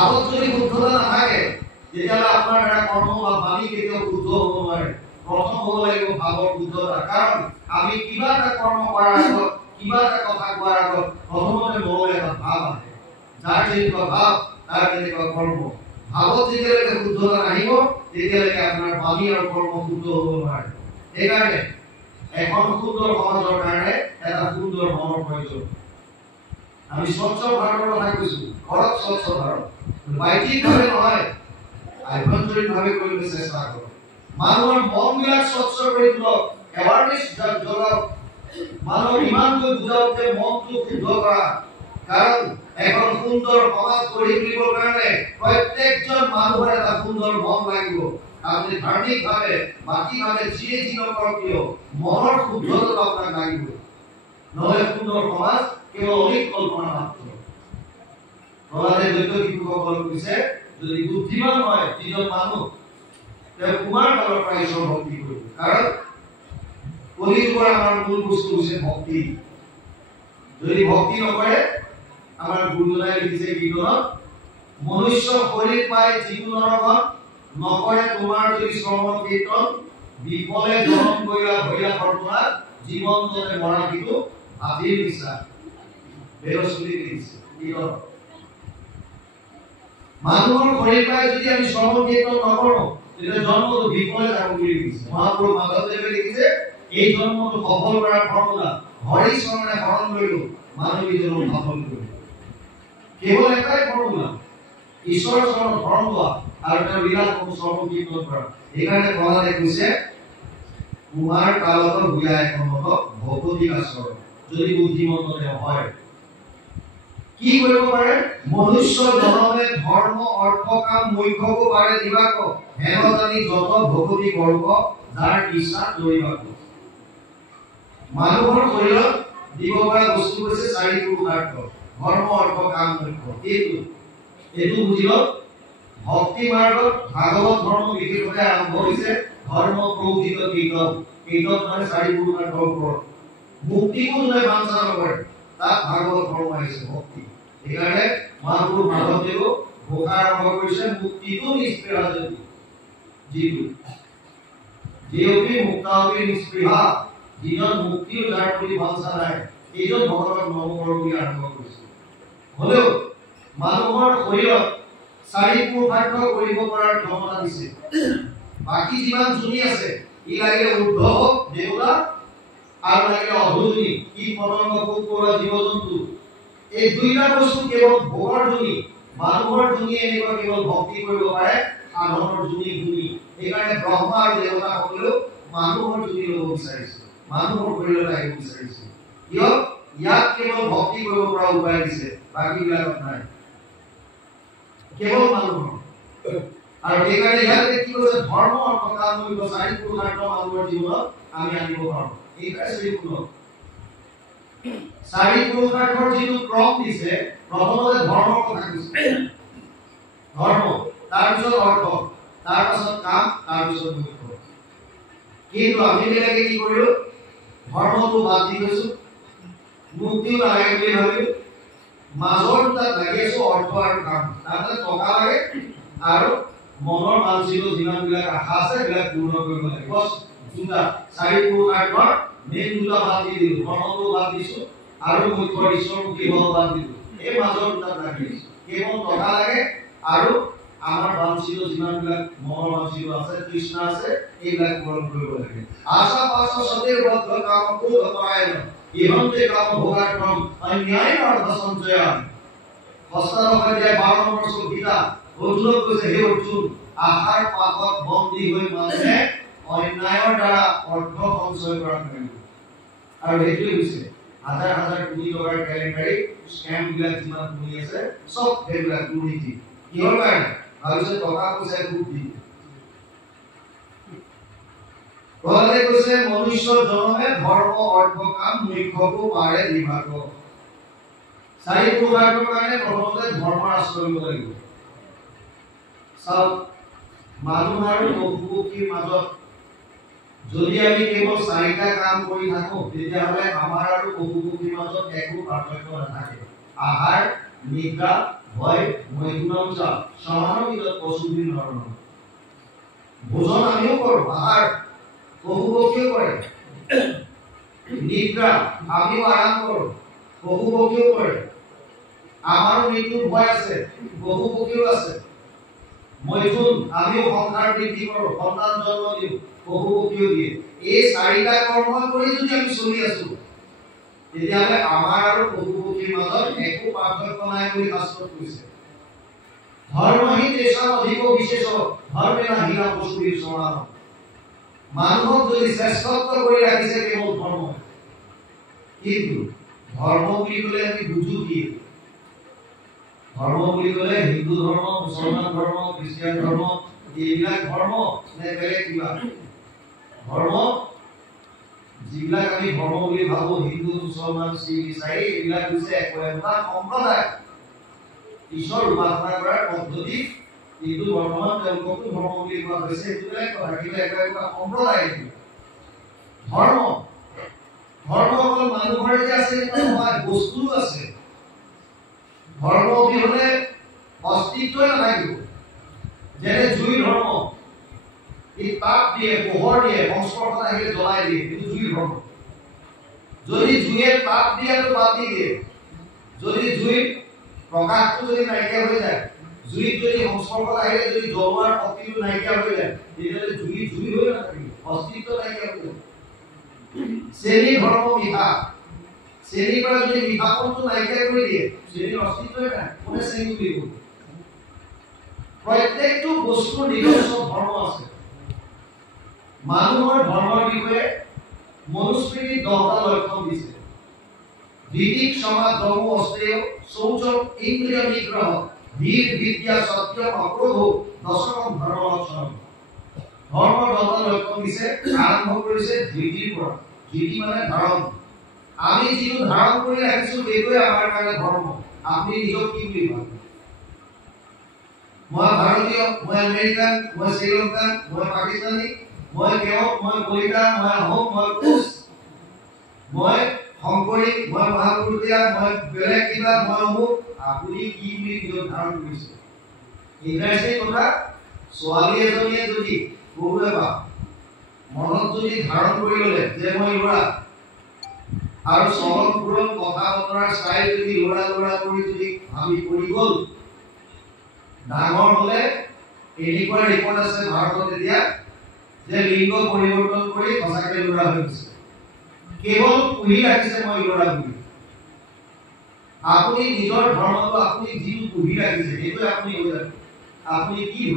ভাবত যদি শুদ্ধতা নাথাকে তেতিয়াহ'লে আপোনাৰ এটা কৰ্ম বা বাণী কেতিয়াও শুদ্ধ হ'ব নোৱাৰে। প্ৰথম হ'ব লাগিব ভাৱৰ শুদ্ধতা। কাৰণ আমি কিবা এটা কৰ্ম কৰাৰ আগত, কিবা এটা কথা কোৱাৰ আগত প্ৰথমতে মনলৈ এটা ভাৱ আহে। যাৰ যেনেকুৱা ভাৱ তাৰ তেনেকুৱা কৰ্ম। ভাৱত যেতিয়ালৈকে শুদ্ধতা নাহিব তেতিয়ালৈকে আপোনাৰ বাণী আৰু কৰ্ম শুদ্ধ হ'ব নোৱাৰে। সেইকাৰণে এখন সুন্দৰ সমাজৰ কাৰণে এটা সুন্দৰ মনৰ প্ৰয়োজন। আমি স্বচ্ছ ভাৰতৰ কথা কৈছো, ঘৰত স্বচ্ছ ভাৰত, বাহ্যিকভাৱে নহয়, আভ্যন্তৰীণভাৱে কৰিবলৈ চেষ্টা কৰক। মানুহৰ মনবিলাক স্বচ্ছ কৰি তোলক, এৱাৰনেছ জগাওক, মানুহক ইমানকৈ বুজাওক যে মনটো শুদ্ধ কৰা। কাৰণ এখন সুন্দৰ সমাজ গঢ়ি তুলিবৰ কাৰণে প্ৰত্যেকজন মানুহৰ এটা সুন্দৰ মন লাগিব। আপুনি ধাৰ্মিকভাৱে, বাকীভাৱে যিয়ে যি নকৰক কিয় মনৰ শুদ্ধতা আপোনাক লাগিব। নহ'লে সুন্দৰ সমাজ কেৱল অলিক কল্পনা মাত্ৰ। প্ৰহ্লাদে দ্বৈত শিশুসকল কৈছে, যদি বুদ্ধিমান হয় যিজন মানুহ তেওঁ কুমাৰ কালৰ পৰা ঈশ্বৰ ভক্তি কৰিব। কাৰণ কলিযুগৰ আমাৰ মূল বস্তু হৈছে ভক্তি। যদি ভক্তি নকৰে, আমাৰ গুৰুজনাই লিখিছে কীৰ্তনত, মনুষ্য শৰীৰ পাই যিটো নৰকত নকৰে তোমাৰ যদি শ্ৰৱণ কীৰ্তন, বিফলে জনম কৰিলা ভৈলা কল্পনা, জীৱন জনে মৰা কিন্তু আধিৰ বিশ্বাস। বেৰচলি লিখিছে কীৰ্তন। মানুহৰ শৰীৰ পাই যদি আমি শ্ৰৱণ কীৰ্তন নকৰো তেতিয়া জন্মটো বিফলে যাব বুলি লিখিছে। মহাপুৰুষ মাধৱদেৱে লিখিছে, এই জন্মটো সফল কৰাৰ ফৰ্মুলা হৰি চৰণে শৰণ লৈলো, মানৱী জনম সফল কৰিলো। কেৱল এটাই ফৰ্মুলা, ঈশ্বৰৰ চৰণত শৰণ লোৱা আৰু তেওঁৰ লীলাসমূহ শ্ৰৱণ কীৰ্তন কৰা। সেইকাৰণে প্ৰহ্লাদে কৈছে, কুমাৰ কালত ভূয়া একমত ভকতি আচৰ, যদি বুদ্ধিমন্ত তেওঁ হয়। কি কৰিব পাৰে? মনুষ্য জনমে ধৰ্ম অৰ্থ কাম মুখ্যকো পাৰে দিবাক, হেন জানি যত ভকতি কৰক যাৰ ইচ্ছা দৌৰিবাক। মানুহৰ শৰীৰত দিব পৰা বস্তু হৈছে চাৰি পুৰুষাৰ্থ, ধৰ্ম অৰ্থ কাম মুখ্য। এইটো বুজিব। ভক্তি মাৰ্গত ভাগৱত ধৰ্ম বিশেষভাৱে আৰম্ভ হৈছে ধৰ্ম প্ৰৌঢ়িত কীৰ্তন। কীৰ্তন মানে চাৰি পুৰুষাৰ্থৰ ওপৰত। মুক্তিকো যোনে বাঞ্ছা নকৰে তাক ভাগৱত ধৰ্ম আহিছে ভক্তি। সেইকাৰণে মহাপুৰুষ মাধৱদেৱেও ঘোষা আৰম্ভ কৰিছে, মুক্তিটো নিস্পৃহা যদি যিটো যিয়পি মুক্তাপি নিস্পৃহা, যিজন মুক্তিৰ যাৰ প্ৰতি বাঞ্ছা নাই এইজন ভগৱানক নম কৰ বুলি আৰম্ভ কৰিছে। হ'লেও মানুহৰ শৰীৰত চাৰি পুৰুষাৰ্থ কৰিব পৰাৰ ক্ষমতা দিছে। বাকী যিমান যোনি আছে, ই লাগিলে ঊৰ্ধ্ব হওক দেৱতা আৰু লাগিলে অধোযোনি, কীট পতংগ পোক পৰুৱা জীৱ জন্তু, এই দুইটা বস্তু কেৱল ভোগৰ যোনি। মানুহৰ যোনি এনেকুৱা কেৱল ভক্তি কৰিব পাৰে, সাধনৰ যোনি যোনি। সেইকাৰণে ব্ৰহ্মা আৰু দেৱতাসকলেও মানুহৰ যোনি ল'ব বিচাৰিছে, মানুহৰ শৰীৰত আহিব বিচাৰিছে। কিয়? ইয়াক কেৱল ভক্তি কৰিব পৰা উপায় দিছে, বাকীবিলাকত নাই, কেৱল মানুহৰ। আৰু সেইকাৰণে ইয়াতে কি কৈছে, ধৰ্ম অৰ্থ কাম মুখ্য চাৰি পুৰুষাৰ্থ মানুহৰ জীৱনত আমি আনিব পাৰোঁ। এইটাই শ্ৰীপূৰ্ণ চাৰি পুৰুষাৰ্থৰ যিটো ক্ৰম দিছে, প্ৰথমতে ধৰ্মৰ কথা কৈছে, ধৰ্ম, তাৰপিছত অৰ্থ, তাৰপিছত কাম, তাৰপিছত মুখ্য। কিন্তু আমি বিলাকে কি কৰিলো, ধৰ্মটো বাদ দি গৈছো, মুক্তিও নালাগে বুলি ভাবিলো, মাজৰ দুটাত লাগি আছো অৰ্থ আৰু কাম। তাৰমানে টকা লাগে আৰু মনৰ মানসিক যিমানবিলাক আশা আছে সেইবিলাক পূৰ্ণ কৰিব লাগে। বছ দুটা চাৰি পুৰুষাৰ্থৰ মেইন দুটা বাদ দি দিলো, ধৰ্মটো বাদ দিছো আৰু মুখ্য ঈশ্বৰমুখী হোৱা বাদ দিলো। এই মাজৰ দুটাত লাগি আছো, কেৱল টকা লাগে আৰু আমাৰ বাঞ্ছিত যিমানবিলাক মনৰ বাঞ্ছিত আছে, তৃষ্ণা আছে, এইবিলাক পূৰণ কৰিব লাগে। আশা পাশ সতে বদ্ধ কাম ক্ৰোধ পৰায়ণ, ইহন্তে কাম ভোগাৰ্থম অন্যায় অৰ্থ সঞ্চয়ন। অষ্টাদশাধ্যায় 12 নম্বৰ শ্লোক গীতা অৰ্জুনক কৈছে, হে অৰ্জুন, আশাৰ পাশত বন্দী হৈ মানুহে অন্যায়ৰ দ্বাৰা অৰ্থ সঞ্চয় কৰা কৰিব। আৰু সেইটোৱে হৈছে হাজাৰ হাজাৰ কোটি টকাৰ কেলেংকাৰী স্কেম বিলাক যিমান শুনি আছে, চব সেইবিলাক দুৰ্নীতি। কিহৰ কাৰণে? ভাবিছে টকা পইচাই খুব দি। প্ৰহ্লাদে কৈছে, মনুষ্য জনমে ধৰ্ম অৰ্থ কাম মুখ্যকো পাৰে দিবাক। চাৰি পুৰুষাৰ্থৰ কাৰণে প্ৰথমতে ধৰ্মৰ আশ্ৰয় ল'ব লাগিব। চাওক, মানুহ আৰু পশু পক্ষীৰ মাজত যদি আমি কেৱল চাৰিটা কাম কৰি থাকো তেতিয়াহ'লে আমাৰ আৰু পশু পক্ষীৰ মাজত একো পাৰ্থক্য নাথাকে। আহাৰ, নিদ্ৰা, হয় মৈথুনম চ সমানমিত পশুবিন ধৰ্ম ভোজন আমিও কৰোঁ আহাৰ পশু পক্ষীও কৰে নিদ্ৰা আমিও আৰাম কৰোঁ পশু পক্ষীও কৰে আমাৰো মৃত্যুৰ ভয় আছে পশু পক্ষীও আছে মৈথুন আমিও সংসাৰ বৃদ্ধি কৰোঁ সন্তান জন্ম দিওঁ পশু পক্ষীও দিয়ে এই চাৰিটা কৰ্ম কৰি যদি আমি চলি আছো তেতিয়াহ'লে আমাৰ আৰু পশু পক্ষীৰ মাজত একো পাৰ্থক্য নাই বুলি শাস্ত্ৰত কৈছে ধৰ্মহি তেষাম অধিক বিশেষ ধৰ্মেনা হীনা পশুৰ সমান মানুহক যদি শ্ৰেষ্ঠত্ব কৰি ৰাখিছে কেৱল ধৰ্ম কিন্তু ধৰ্ম বুলি ক'লে আমি বুজো কি ধৰ্ম বুলি ক'লে হিন্দু ধৰ্ম মুছলমান ধৰ্ম খ্ৰীষ্টিয়ান ধৰ্ম এইবিলাক ধৰ্ম নে বেলেগ কিবা ধৰ্ম যিবিলাক আমি ধৰ্ম বুলি ভাবো হিন্দু মুছলমান শিখ ইছাই এইবিলাক হৈছে একোটা সম্প্ৰদায় ঈশ্বৰ উপাসনা কৰাৰ পদ্ধতি কিন্তু বৰ্তমান তেওঁলোককো ধৰ্ম বুলি কোৱা হৈছে এইবিলাক কথা কিন্তু একোটা সম্প্ৰদায় ধৰ্ম ধৰ্ম অকল মানুহৰ যে আছে নহয় বস্তু আছে ধৰ্ম অবিহনে অস্তিত্বই নাথাকিব যেনে জুই ধৰ্ম ই তাপ দিয়ে পোহৰ দিয়ে সংস্পৰ্শত আহিলে জ্বলাই দিয়ে কিন্তু জুই ধৰ্ম যদি জুয়ে তাপ দিয়ে তো বাতি দিয়ে যদি জুই প্ৰকাশটো যদি নাইকিয়া হৈ যায় জুইত যদি সংস্পৰ্শত আহিলে যদি জ্বলোৱাৰ শক্তিটো নাইকিয়া হৈ যায় তেতিয়াহ'লে জুই জুই হৈ নাথাকিব অস্তিত্ব নাইকিয়া হৈ যাব শ্ৰেণী ধৰ্ম মিঠা শ্ৰেণীৰ পৰা যদি মিঠাপনটো নাইকিয়া কৰি দিয়ে শ্ৰেণীৰ অস্তিত্বই নাই কোনে শ্ৰেণী বুলি ক'ব প্ৰত্যেকটো বস্তুৰ নিজস্ব ধৰ্ম আছে মানুহৰ ধৰ্মৰ বিষয়ে মনুস্মৃতি 10টা লক্ষণ দিছে ভিতিক সমাজ ধৰ্ম অস্তেয় শৌচম ইন্দ্ৰিয় নিগ্ৰহ ধীৰ বিদ্যা সত্য অক্ৰোধ দশম ধৰ্ম লক্ষণ ধৰ্মৰ 10টা লক্ষণ দিছে আৰম্ভ কৰিছে ধীতিৰ পৰা ধীতি মানে ধাৰণ আমি যিটো ধাৰণ কৰি ৰাখিছো সেইটোৱে আমাৰ কাৰণে ধৰ্ম আপুনি নিজক কি বুলি ভাবে মই ভাৰতীয় মই আমেৰিকান মই শ্ৰীলংকান মই পাকিস্তানী মই কেৱল মই কলিতা মই আহোম মই কোচ মই শংকৰী মই মহাপুৰুষীয়া মই বেলেগ কিবা মই অমুক আপুনি কি বুলি নিজক ধাৰণ কৰিছে ইংৰাজী কথা ছোৱালী এজনীয়ে যদি গৰু এবা মনত যদি ধাৰণ কৰি ল'লে যে মই ল'ৰা আৰু চহৰবোৰৰ কথা বতৰাৰ চাই যদি ল'ৰা ল'ৰা কৰি যদি ভাবি কৰি গ'ল ডাঙৰ হ'লে এনেকুৱা ৰিপৰ্ট আছে ভাৰতত এতিয়া যে লিংগ পৰিৱৰ্তন কৰি সঁচাকে ল'ৰা হৈ গৈছে কেৱল পুহি ৰাখিছে মই ল'ৰা বুলি আপুনি নিজৰ ধৰ্মটো আপুনি যিটো পুহি ৰাখিছে সেইটো আপুনি হৈ যাব আপুনি কি